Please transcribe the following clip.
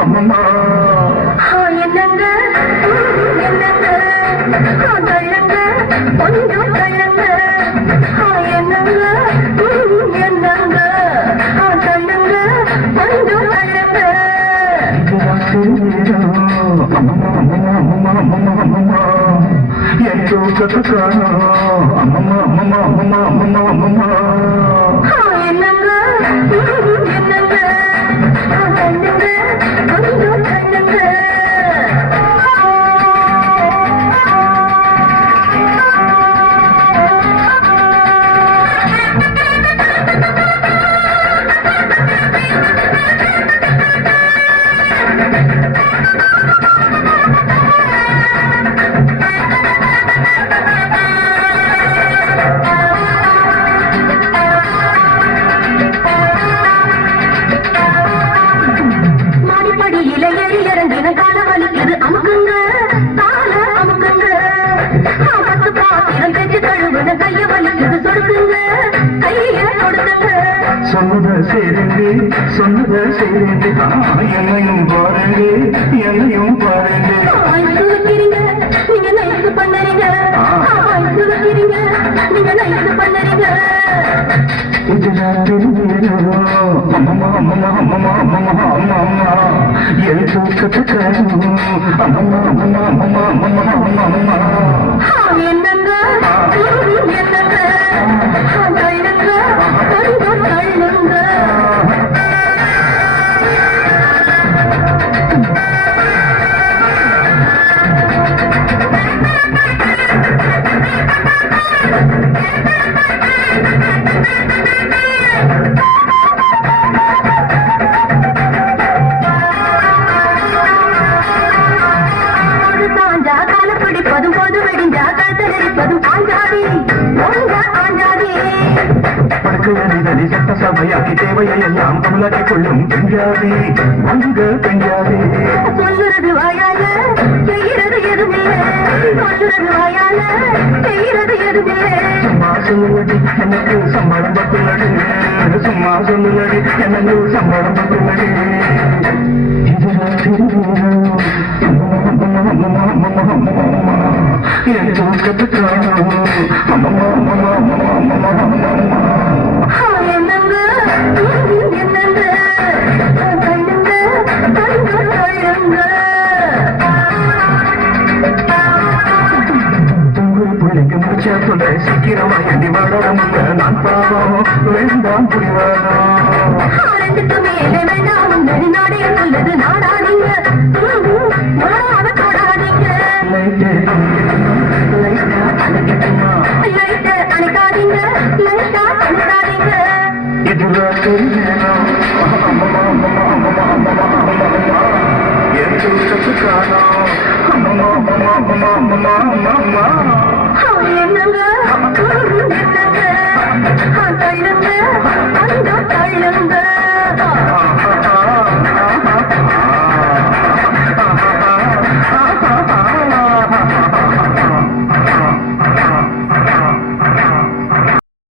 அம்மம்மா என்னங்க என்னங்க தள்ளுங்க கொஞ்சம் தள்ளுங்க என்னங்க என்னங்க தள்ளுங்க கொஞ்சம் தள்ளுங்க அம்மம்மா அம்மம்மா அம்மம்மா அம்மம்மா அம்மம்மா என் தூக்கத்துக்கானோ அம்மம்மா அம்மம்மா அம்மம்மா அம்மம்மா அம்மம்மா என்னங்க என்னங்க தள்ளுங்க கொஞ்சம் தள்ளுங்க சொன்னத சேரண்டி சொன்னத சேரண்டி என்னையும் பாருங்க என்னையும் பாருங்க நீங்க நைட்டு பண்ணுறீங்க நீங்க நைட்டு பண்ணுறீங்க அம்மம்மா அம்மம்மா அம்மம்மா அம்மம்மா அம்மா அம்மா என் தூக்கத்துக்கானோ அம்மம்மா அம்மம்மா அம்மம்மா அம்மம்மா அம்மா அம்மா என்னங்க என்னங்க தள்ளுங்க கொஞ்சம் தள்ளுங்க படுக்கையறிதலி சட்டசபையாக்கி தேவையெல்லாம் தமிழாக்கிக் கொள்ளும் பெஞ்சாதி வங்க பெஞ்சாதி சொல்லுறது வாயால செய்யறது எதுவுமில்லை சொல்லுறது வாயால செய்யறது எதுவுமில்லை சும்மா சொல்லுவடி எனக்கு சம்பளம் பட்டுள்ளது சும்மா சொல்லுவடி எனக்கு சம்பளம் பட்டுள்ளது என் தூக்கத்துக்கானோ அம்மம்மா அம்மம்மா அம்மம்மா அம்மம்மா என்னங்க என்னங்க தள்ளுங்க கொஞ்சம் தள்ளுங்க பிள்ளைங்க முடிச்சா சொல்ல சீக்கிரமா எண்டி வாழறமுல்ல நான் பாவம் வேண்டாம் புரிவாரா ரெண்டுக்கு மேலே வேண்டாம் உங்கள் நாடே சொல்லுது நாடாதீங்க நாடாத தொடாதீங்க லைட்டு அணைக்காதீங்க லைட்டா அணைக்காதீங்க இதுல தெரியும் அம்மம்மா அம்மம்மா அம்மம்மா அம்மம்மா அம்மம்மா என் தூக்கத்துக்கானோ அம்மம்மா அம்மம்மா அம்மம்மா அம்மம்மா அம்மம்மா என்னங்க என்னங்க தள்ளுங்க